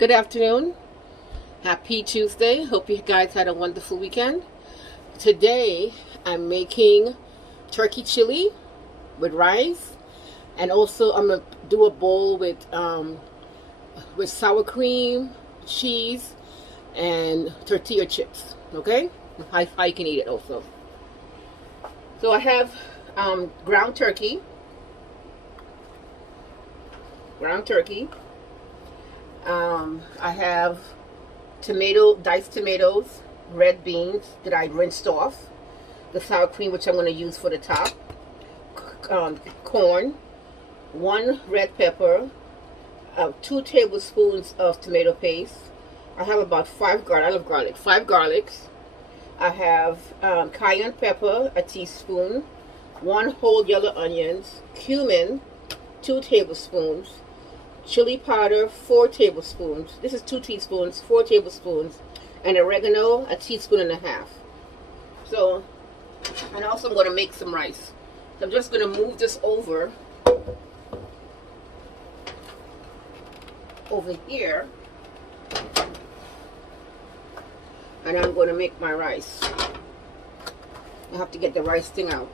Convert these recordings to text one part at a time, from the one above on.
Good afternoon. Happy Tuesday. Hope you guys had a wonderful weekend. Today I'm making turkey chili with rice, and also I'm gonna do a bowl with sour cream, cheese, and tortilla chips. Okay, how you can eat it also. So I have ground turkey. I have diced tomatoes, red beans that I rinsed off, the sour cream which I'm going to use for the top, corn, 1 red pepper, 2 tablespoons of tomato paste. I have about 5 garlic. I love garlic. 5 garlics. I have cayenne pepper, a teaspoon, 1 whole yellow onions, cumin, 2 tablespoons, chili powder, 4 tablespoons. This is 2 teaspoons, 4 tablespoons, and oregano, a teaspoon and a half. So, and also I'm going to make some rice. So I'm just going to move this over here, and I'm going to make my rice. I have to get the rice thing out.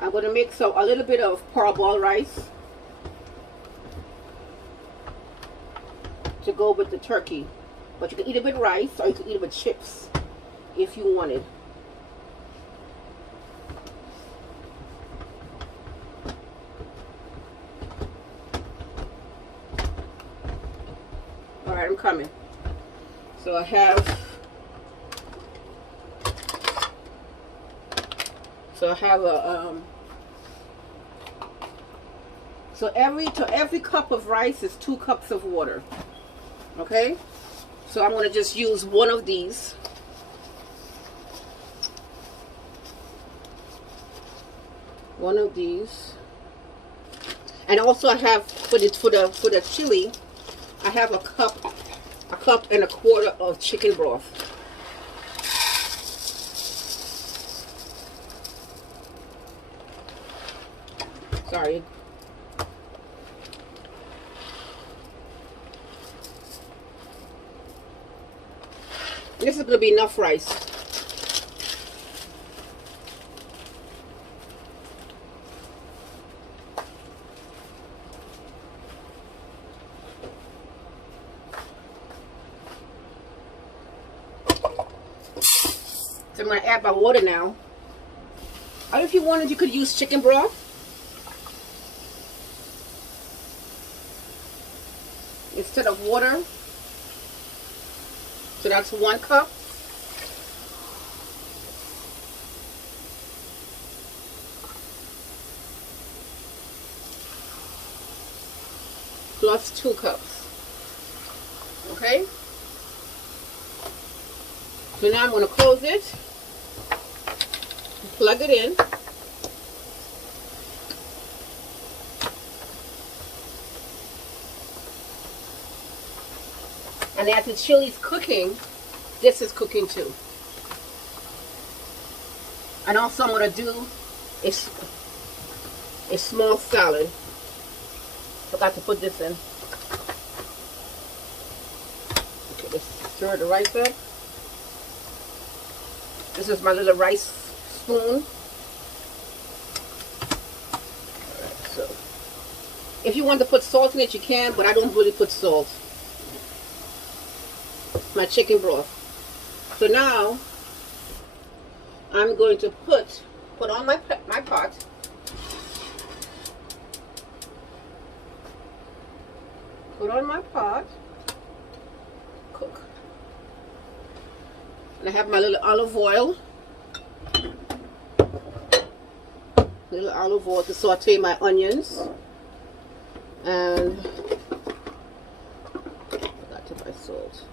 I'm going to mix a little bit of parboiled rice to go with the turkey. But you can eat it with rice, or you can eat it with chips if you wanted. Alright, I'm coming. So I have every cup of rice is 2 cups of water. Okay? So I'm going to just use one of these. And also I have for the chili, I have a cup and a quarter of chicken broth. Sorry. This is going to be enough rice. So I'm going to add my water now. Or if you wanted, you could use chicken broth. Instead of water. So that's 1 cup. Plus 2 cups. Okay? So now I'm going to close it. Plug it in. And as the chili's cooking, this is cooking too. And also I'm going to do a small salad. Forgot to put this in. Okay, let's stir the rice up. This is my little rice spoon. Alright, so if you want to put salt in it, you can, but I don't really put salt. My chicken broth. So now I'm going to put on my pot. Put on my pot. Cook. And I have my little olive oil. Little olive oil to saute my onions. And forgot to buy salt.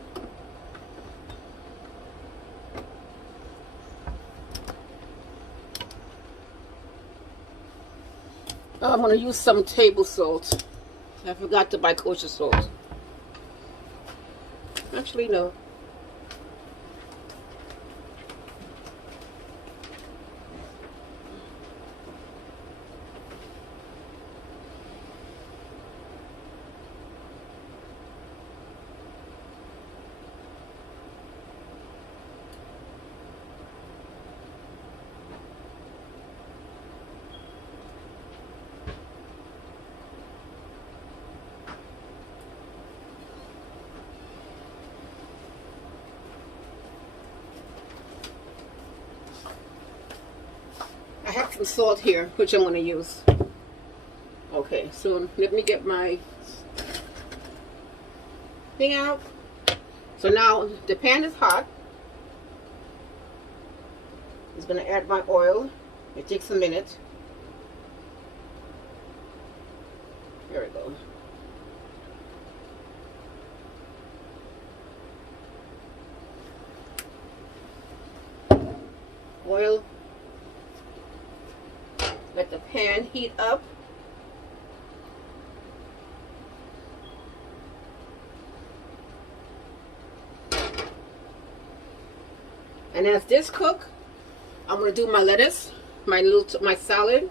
I'm going to use some table salt. I forgot to buy kosher salt. Actually, no. I have some salt here, which I'm going to use. Okay, so let me get my thing out. So now the pan is hot. I'm going to add my oil. It takes a minute. There we go. Oil. Let the pan heat up. And as this cooks, I'm going to do my lettuce, my salad.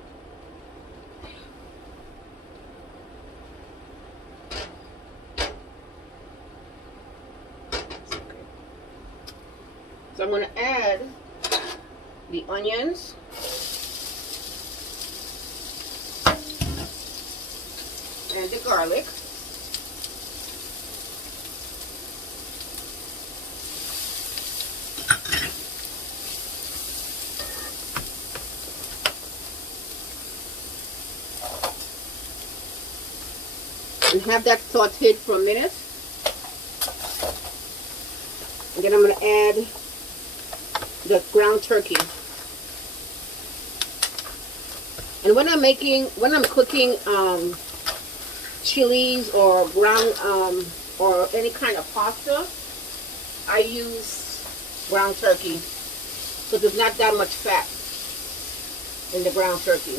So I'm going to add the onions. And the garlic. And have that sauteed for a minute. And then I'm going to add the ground turkey. And when I'm cooking chilies or ground or any kind of pasta, I use ground turkey. So there's not that much fat in the ground turkey.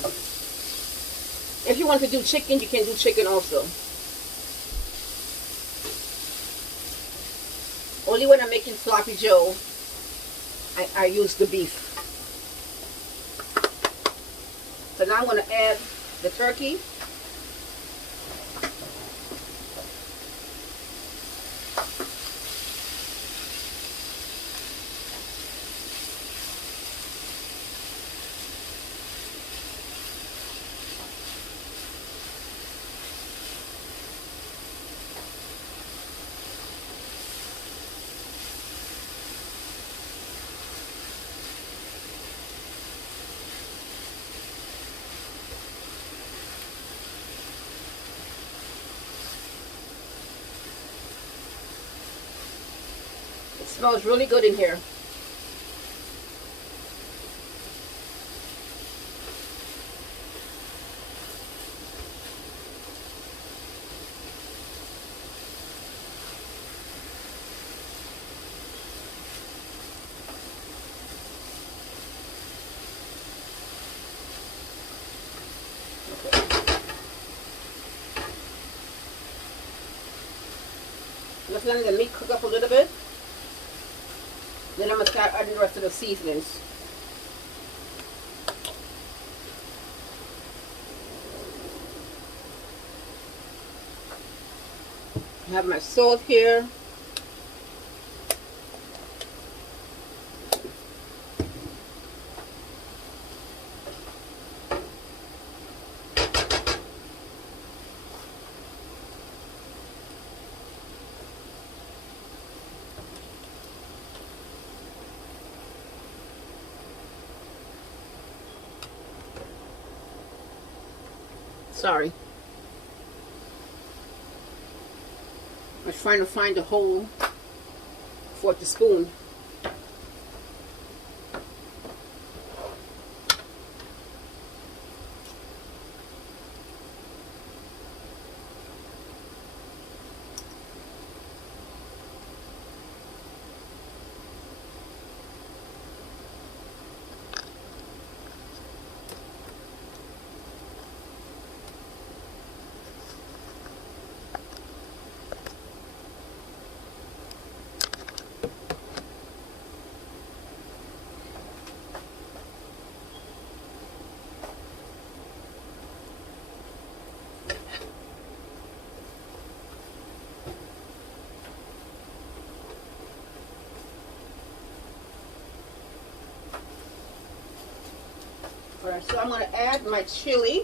If you want to do chicken, you can do chicken also. Only when I'm making sloppy joe, I use the beef. So now I'm going to add the turkey. It smells really good in here. Just letting the meat cook up a little bit. Then I'm going to start adding the rest of the seasonings. I have my salt here. Sorry. I was trying to find a hole for the spoon. Alright, so I'm going to add my chili,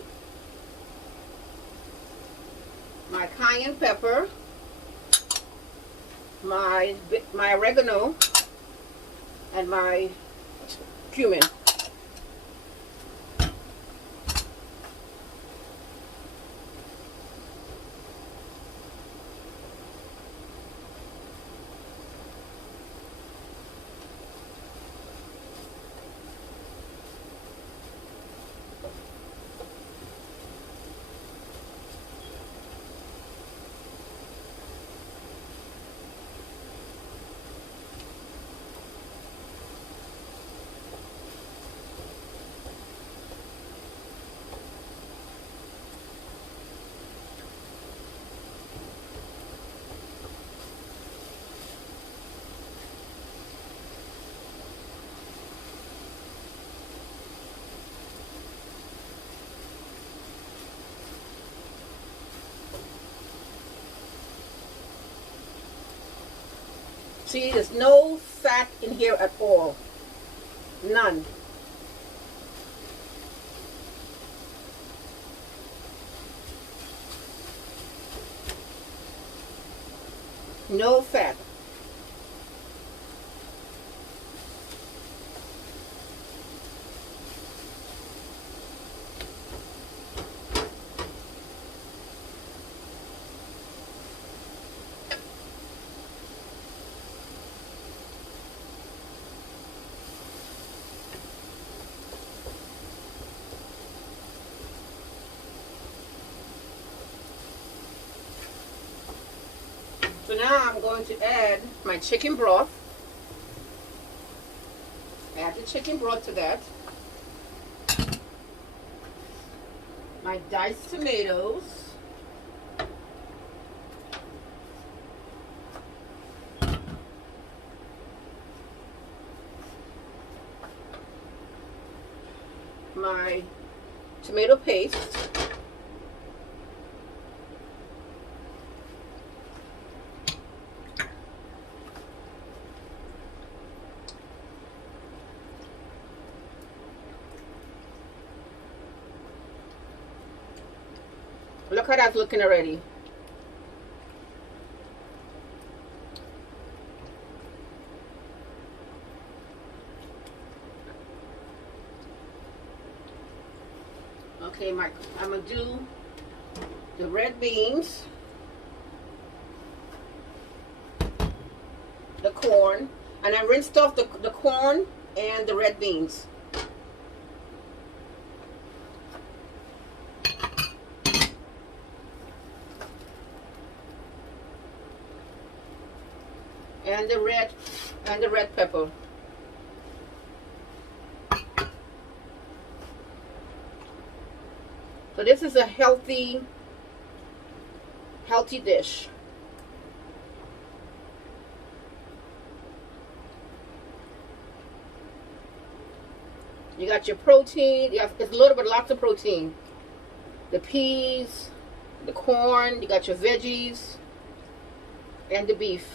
my cayenne pepper, my oregano, and my cumin. See, there's no fat in here at all. None. No fat. So now I'm going to add my chicken broth. Add the chicken broth to that. My diced tomatoes. My tomato paste. Look how that's looking already. Okay, I'm gonna do the red beans, the corn, and I rinsed off the corn and the red beans. And the red pepper. So this is a healthy dish. You got your protein. It's loaded with lots of protein. The peas, the corn. You got your veggies, and the beef.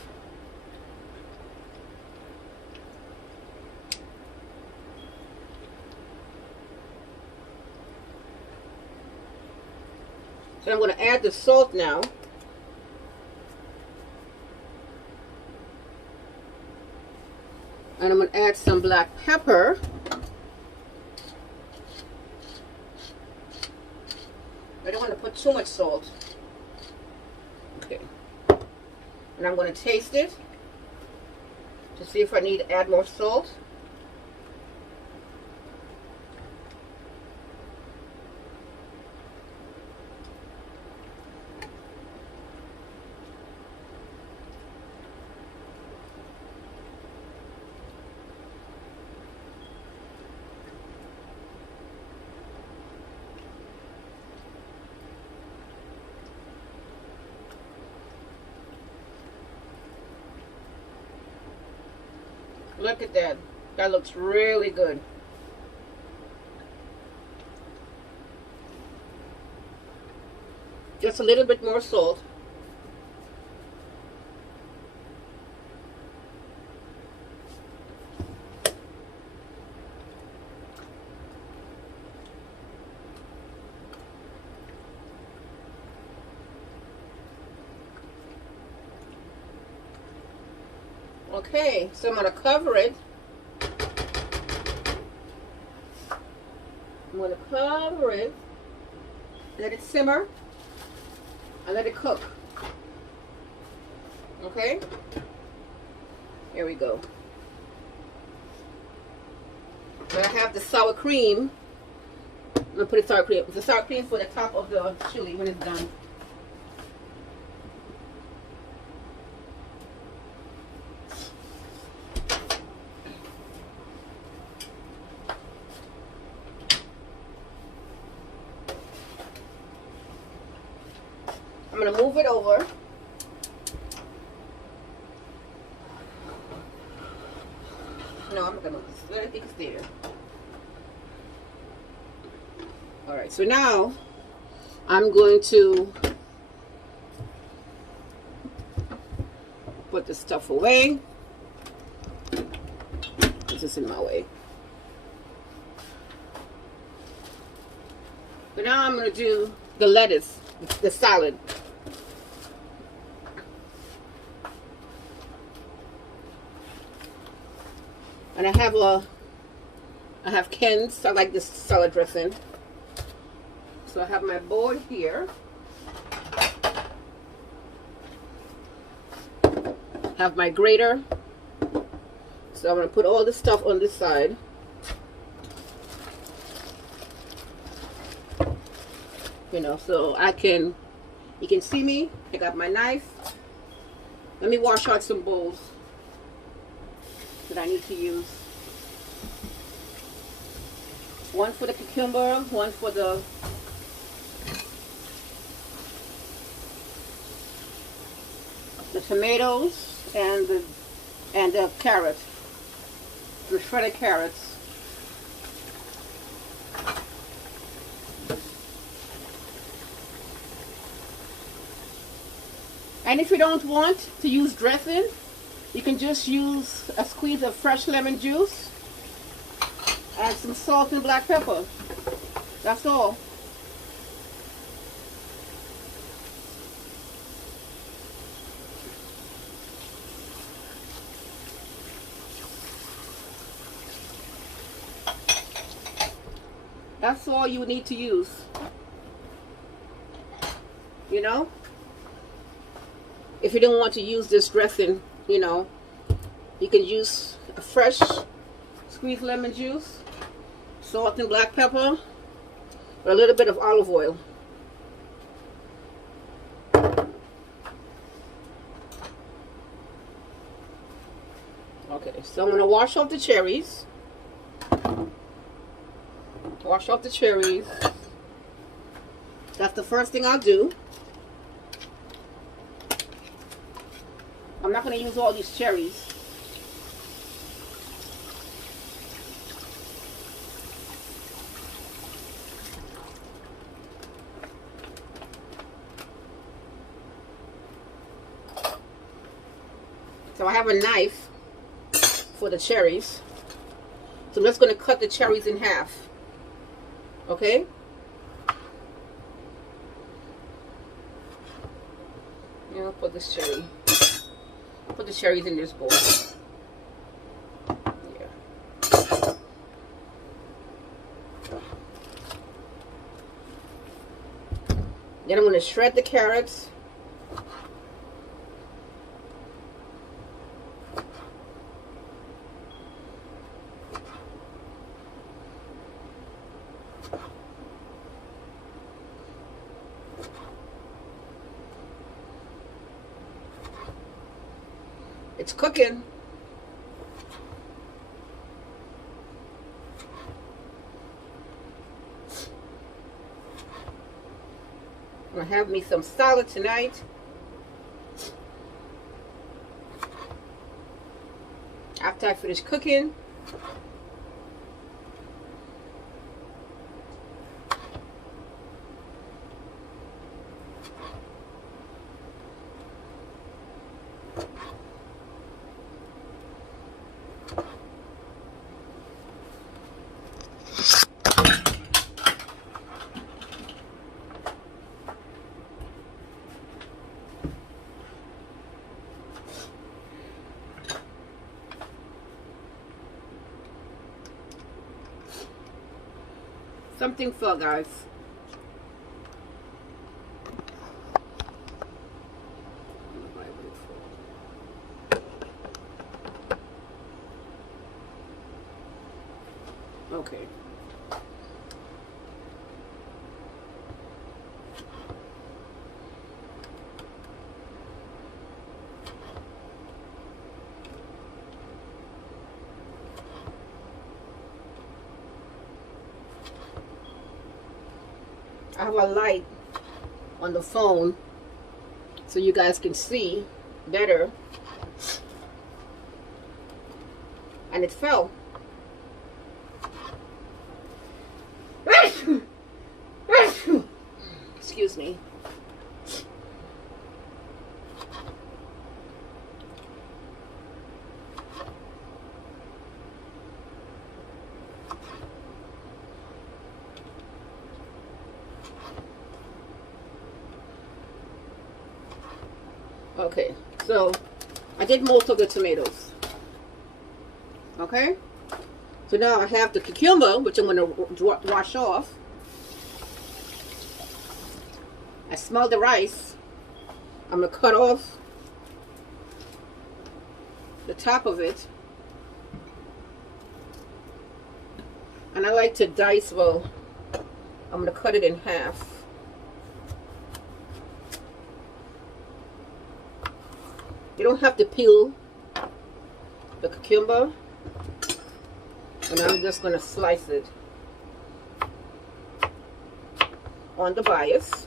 So I'm going to add the salt now. And I'm going to add some black pepper. I don't want to put too much salt. Okay. And I'm going to taste it to see if I need to add more salt. Look at that. That looks really good. Just a little bit more salt. Okay, so I'm going to cover it. I'm going to cover it, let it simmer, and let it cook. Okay? Here we go. So I have the sour cream. I'm going to put the sour cream for the top of the chili when it's done. I'm going to move it over. No, I'm not going to let it stay there. Alright, so now I'm going to put the stuff away. This is in my way. So now I'm going to do the lettuce, the salad. And I have Ken's. I like this salad dressing. So I have my bowl here. Have my grater. So I'm going to put all this stuff on this side. You know, so you can see me. I got my knife. Let me wash out some bowls that I need to use. One for the cucumber, one for the tomatoes, and the carrots, the shredded carrots. And if you don't want to use dressing, you can just use a squeeze of fresh lemon juice and some salt and black pepper. That's all. That's all you need to use. You know? If you don't want to use this dressing, you know, you can use a fresh squeezed lemon juice, salt and black pepper, or a little bit of olive oil. Okay, so I'm going to wash off the cherries. Wash off the cherries. That's the first thing I'll do. I'm not going to use all these cherries. So I have a knife for the cherries. So I'm just going to cut the cherries in half. Okay? Yeah, I'll put this cherry. Put the cherries in this bowl. Yeah. Then I'm going to shred the carrots. It's cooking. I'm gonna have me some salad tonight. After I finish cooking. Something fell, guys. Okay. I have a light on the phone so you guys can see better. And it fell. Excuse me. Okay, so I did most of the tomatoes. Okay, so now I have the cucumber, which I'm going to wash off. I smell the rice. I'm going to cut off the top of it. And I like to dice, well, I'm going to cut it in half. You don't have to peel the cucumber. And I'm just going to slice it on the bias.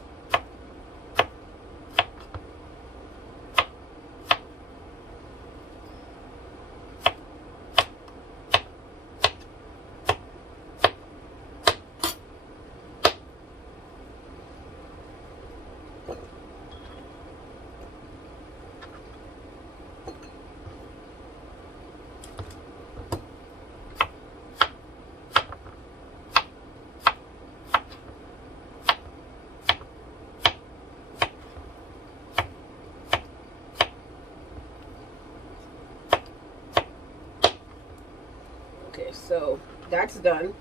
Okay, so that's done.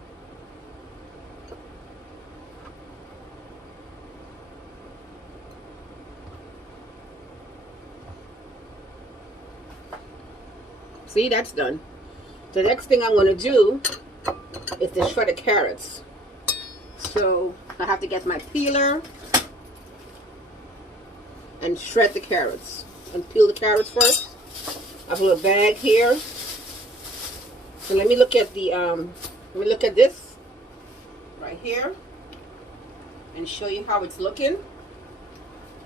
See, that's done. The next thing I'm going to do is the shredded carrots. So I have to get my peeler and shred the carrots. And peel the carrots first. I have a little bag here. So let me look at the this right here and show you how it's looking.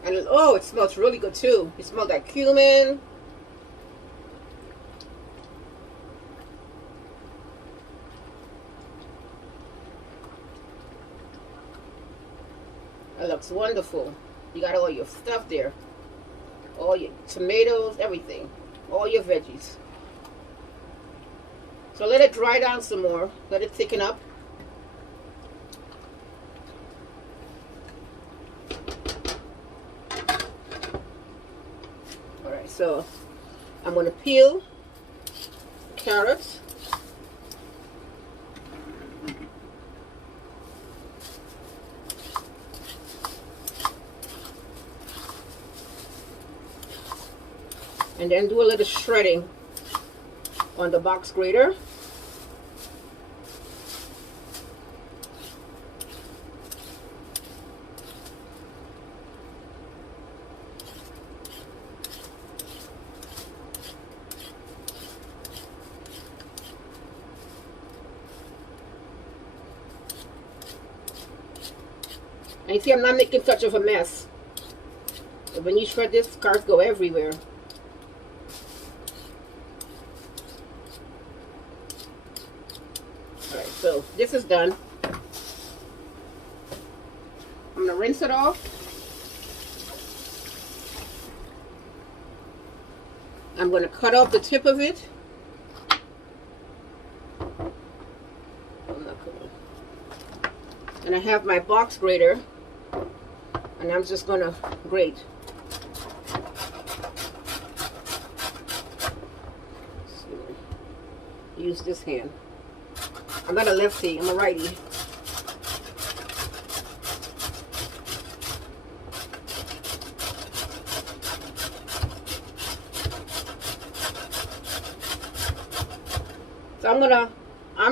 And oh, it smells really good too. It smells like cumin. It looks wonderful. You got all your stuff there. All your tomatoes, everything. All your veggies. So let it dry down some more. Let it thicken up. Alright, so I'm going to peel carrots. And then do a little shredding on the box grater. And you see, I'm not making such of a mess. But when you shred this, carrots go everywhere. Alright, so this is done. I'm going to rinse it off. I'm going to cut off the tip of it. And I have my box grater. And I'm just going to grate. Use this hand. I'm not a lefty, I'm a righty. So I'm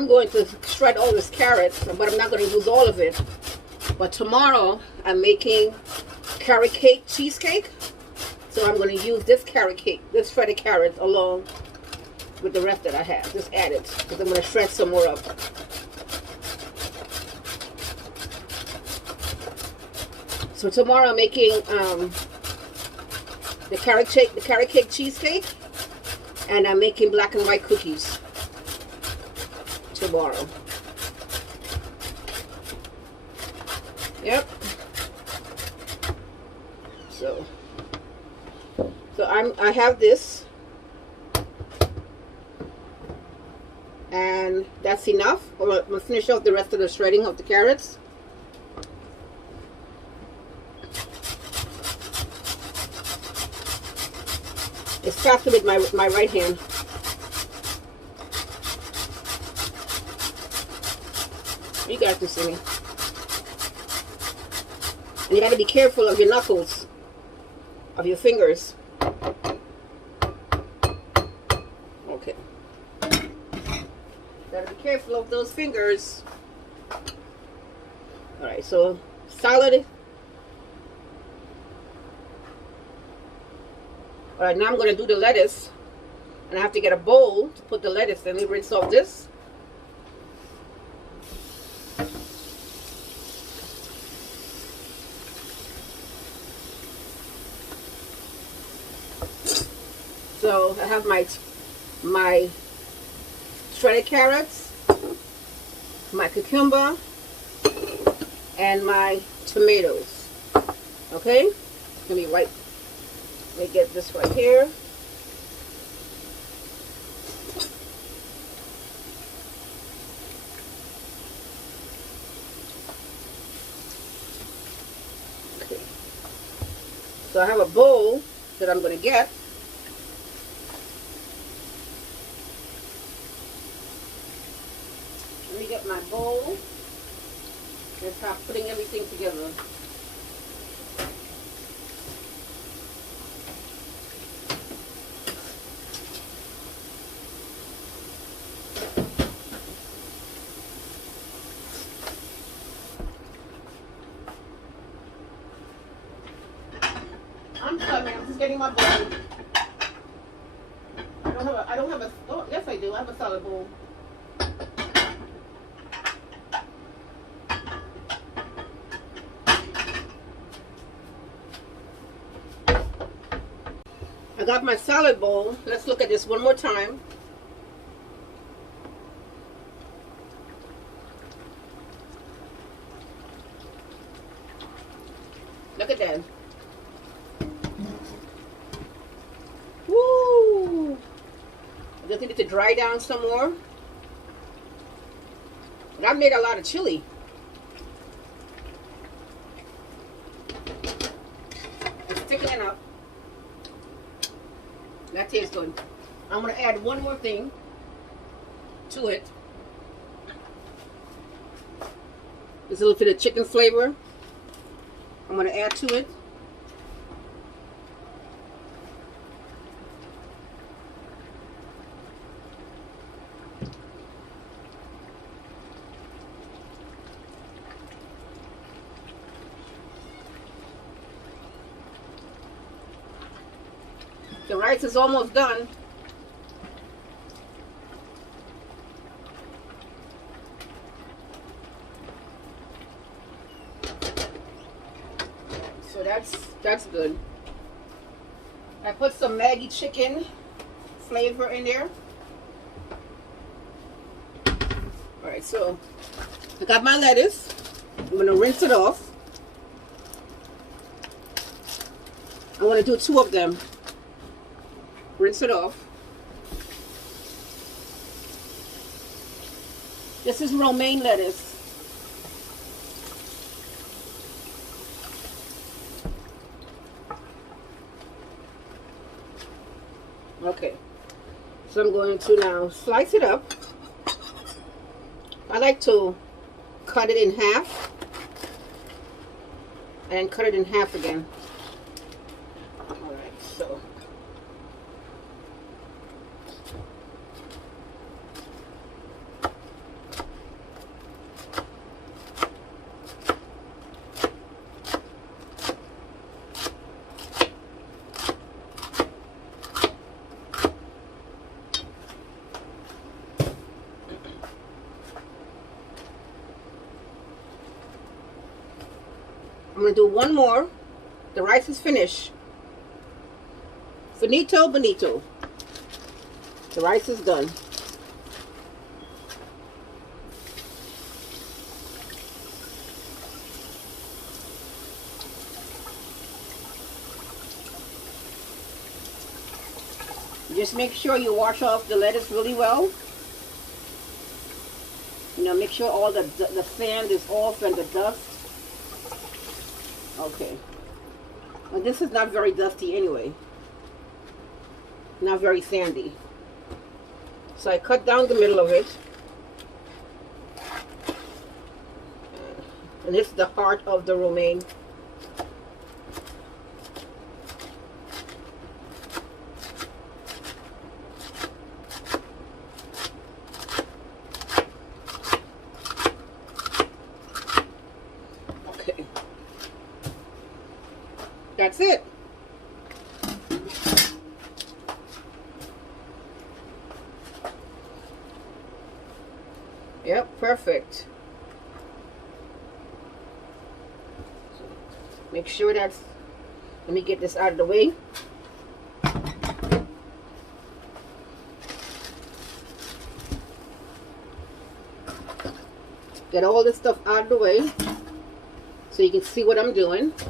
going to shred all this carrots, but I'm not going to use all of it. But tomorrow I'm making carrot cake cheesecake. So I'm going to use this carrot cake, this shredded carrots, along with the rest that I have. Just add it, because I'm going to shred some more up. So tomorrow I'm making the carrot cake cheesecake, and I'm making black and white cookies tomorrow. Yep. So I have this, and that's enough. I'm gonna finish off the rest of the shredding of the carrots. It's faster with my right hand. You got this, Cindy. And you got to be careful of your knuckles, of your fingers. Okay. Got to be careful of those fingers. All right, so salad. All right, now I'm going to do the lettuce, and I have to get a bowl to put the lettuce in. Let me rinse off this. So I have my shredded carrots, my cucumber, and my tomatoes. Okay, let me get this right here. Okay. So I have a bowl that I'm going to get. Let me get my bowl and start putting everything together. I'm sorry, I'm just getting my bowl. I don't have a, oh, yes I do, I have a salad bowl. I got my salad bowl. Let's look at this one more time. Look at that. Woo! I just need it to dry down some more. But I made a lot of chili. It's thickening up. That tastes good. I'm going to add one more thing to it. There's a little bit of chicken flavor. I'm going to add to it. The rice is almost done. So that's good. I put some Maggi chicken flavor in there. Alright, so I got my lettuce. I'm going to rinse it off. I want to do 2 of them. Rinse it off. This is romaine lettuce. Okay, so I'm going to now slice it up. I like to cut it in half and cut it in half again. Alright, so gonna do one more. The rice is finished. Finito bonito. The rice is done. Just make sure you wash off the lettuce really well. You know, make sure all the sand is off and the dust. Okay. Well, this is not very dusty anyway. Not very sandy. So I cut down the middle of it. And this is the heart of the romaine. Okay. That's it. Yep, perfect. Make sure that's, let me get this out of the way. Get all this stuff out of the way so you can see what I'm doing. Get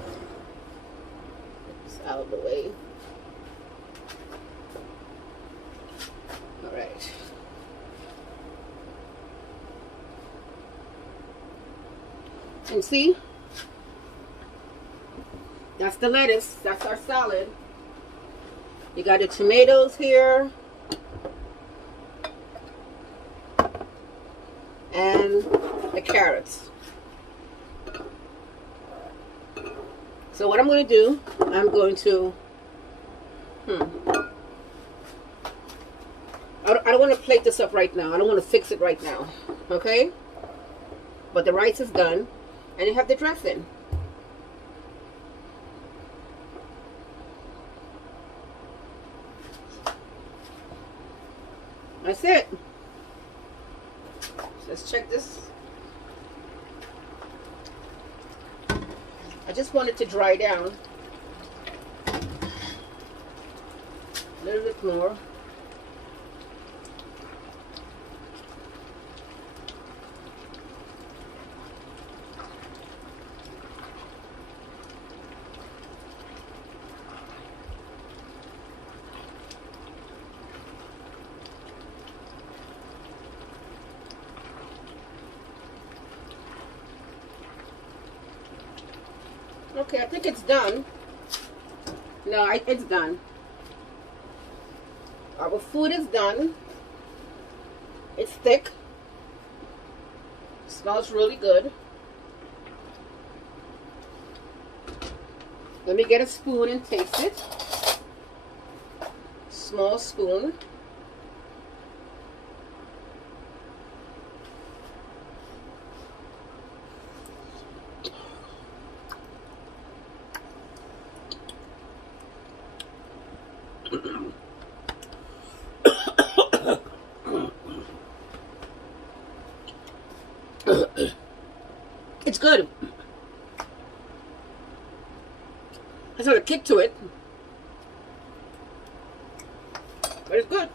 this out of the way. All right. And see, that's the lettuce. That's our salad. You got the tomatoes here. And the carrots. So what I'm going to do, I'm going to, I don't want to plate this up right now. I don't want to fix it right now. Okay? But the rice is done. And you have the dressing. That's it. Let's check this. I just want it to dry down a little bit more. Okay, I think it's done. No, it's done. Our food is done. It's thick. Smells really good. Let me get a spoon and taste it. Small spoon. It's good. There's not a kick to it, but it's good.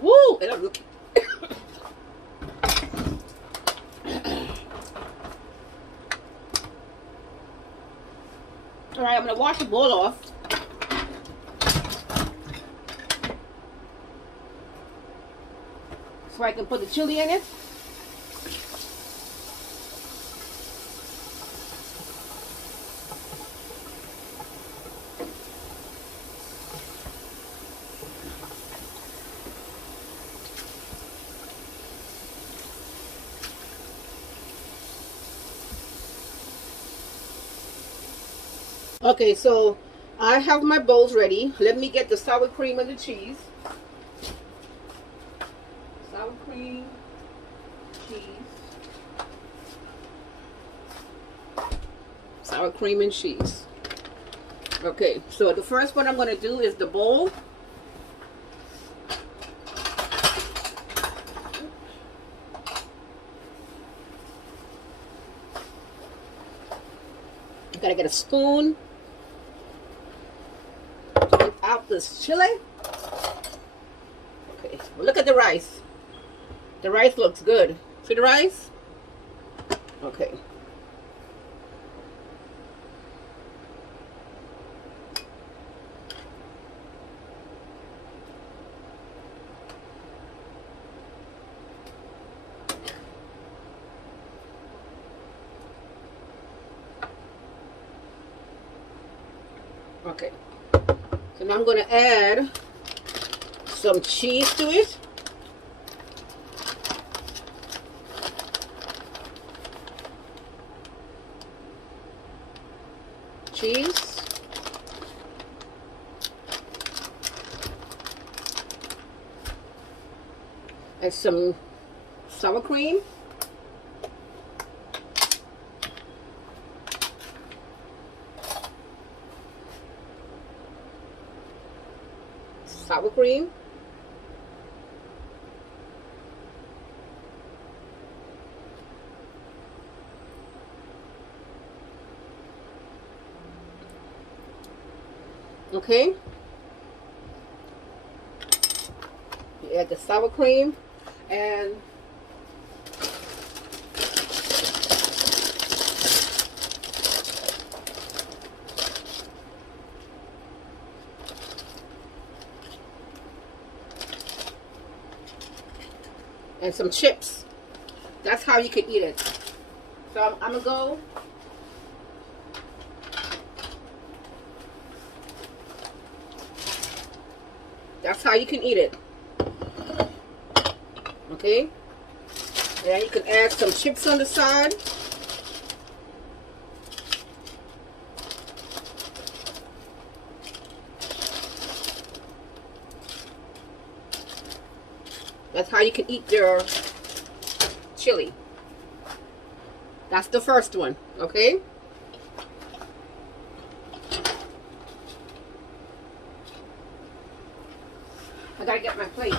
Woo! And look. All right, I'm gonna wash the bowl off. So I can put the chili in it. Okay, so I have my bowls ready. Let me get the sour cream and the cheese. Sour cream sour cream and cheese. Okay, so the first one I'm going to do is the bowl. You gotta get a spoon. Take out this chili. Okay, well, look at the rice. The rice looks good. See the rice? Okay. Okay. So now I'm going to add some cheese to it. Cheese. And some sour cream. Sour cream. Okay. You add the sour cream and some chips. That's how you can eat it. So I'm gonna go. That's how you can eat it. Okay. And you can add some chips on the side. That's how you can eat your chili. That's the first one, okay? I gotta get my plate.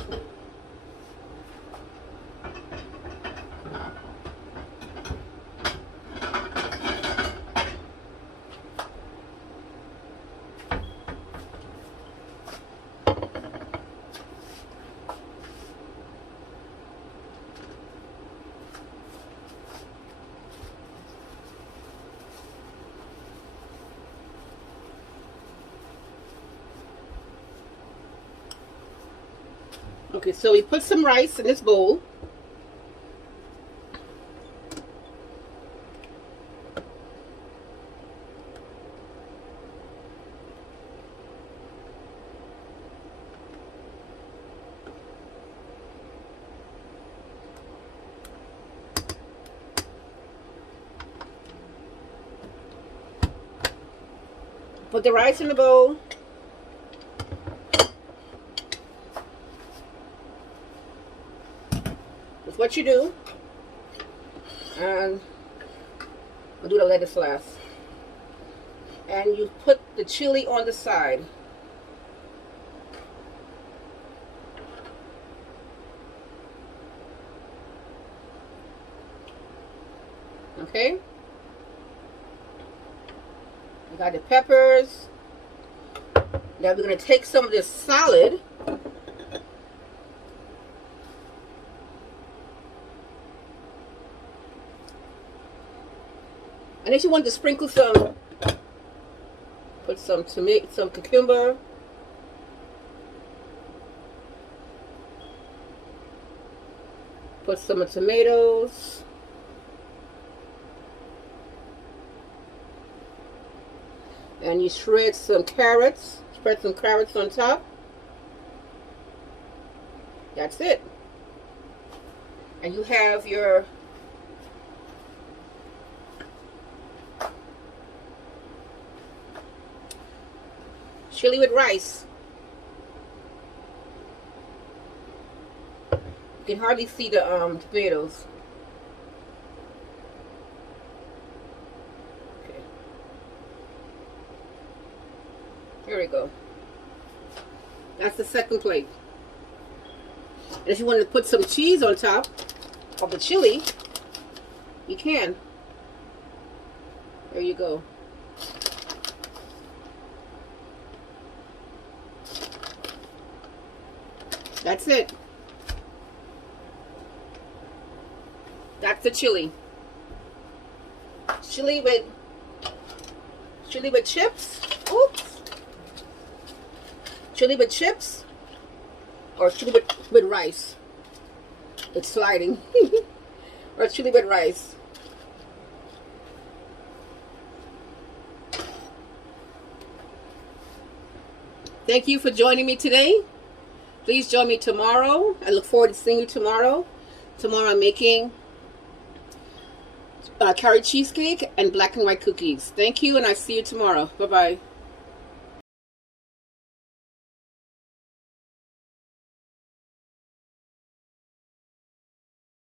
Okay, so we put some rice in this bowl. Put the rice in the bowl. That's what you do. And I'll do the lettuce last. And you put the chili on the side. Okay? You got the peppers. Now we're going to take some of this salad. And if you want to sprinkle some, put some tomato, some cucumber. Put some tomatoes. And you shred some carrots. Spread some carrots on top. That's it. And you have your chili with rice. You can hardly see the tomatoes. Okay. There we go. That's the second plate. And if you want to put some cheese on top of the chili, you can. There you go. That's it. That's the chili. Chili with chips. Oops. Chili with chips or chili with rice. It's sliding. Or chili with rice. Thank you for joining me today. Please join me tomorrow. I look forward to seeing you tomorrow. Tomorrow I'm making carrot cheesecake and black and white cookies. Thank you, and I'll see you tomorrow. Bye-bye.